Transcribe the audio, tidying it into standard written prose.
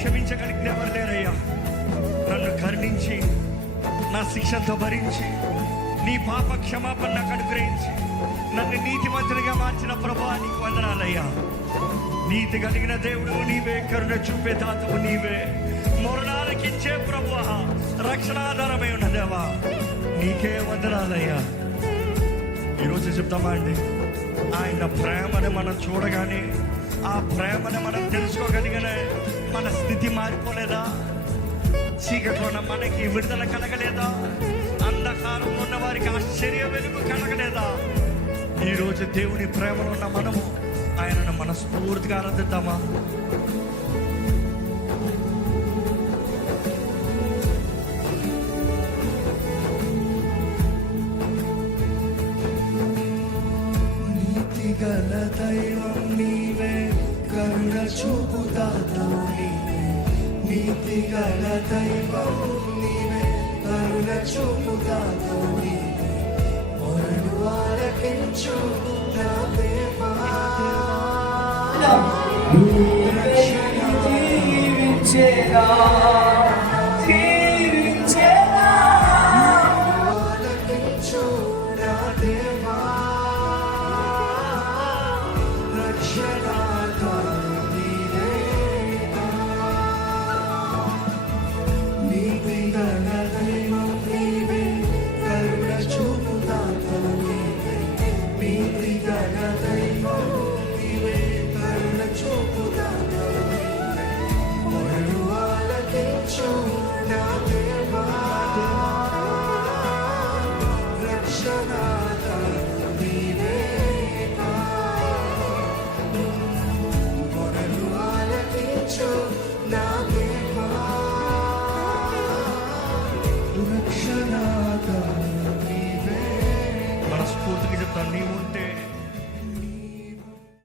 క్షమించగలిగిన ఎవరు లేరయ్యా. నన్ను కరుణించి నా శిక్షతో భరించి నీ పాప క్షమాపణ నాకు అనుగ్రహించి నన్ను నీతిమంతునిగా మార్చిన ప్రభువా నీకు వందనాలయ్యా. నీతి కలిగిన దేవుడు నీవే, కరుణ చూపే తాతవు నీవే, మరణాలకిచ్చే ప్రభువా, రక్షణాధారమై ఉన్న దేవా నీకే వందనాలయ్యా. ఈరోజు చెప్తామా అండి, ఆయన ప్రేమని మనం చూడగానే, ఆ ప్రేమని మనం తెలుసుకోగలిగానే మన స్థితి మారిపోలేదా? చీకట్లో ఉన్న మనకి విడుదల కలగలేదా? అంధకారంలో ఉన్న వారికి ఆశ్చర్య వెలుగు కలగలేదా? ఈరోజు దేవుని ప్రేమలో ఉన్న మనము ఆయనను మనస్ఫూర్తిగా ఆరాధిద్దామా? నీతిగల దైవం నీవే, కరుణ చూపుతాతవు నీవే. నీతిగల దైవం నీవే, కరుణ చూపుతాతవు నీవే. మొరను ఆలకించు నా దేవా, జీవించేదా జీవించేదా. ఆలకించు నా దేవా, రక్షణాధారం నీవేనా. నీతిగల దైవం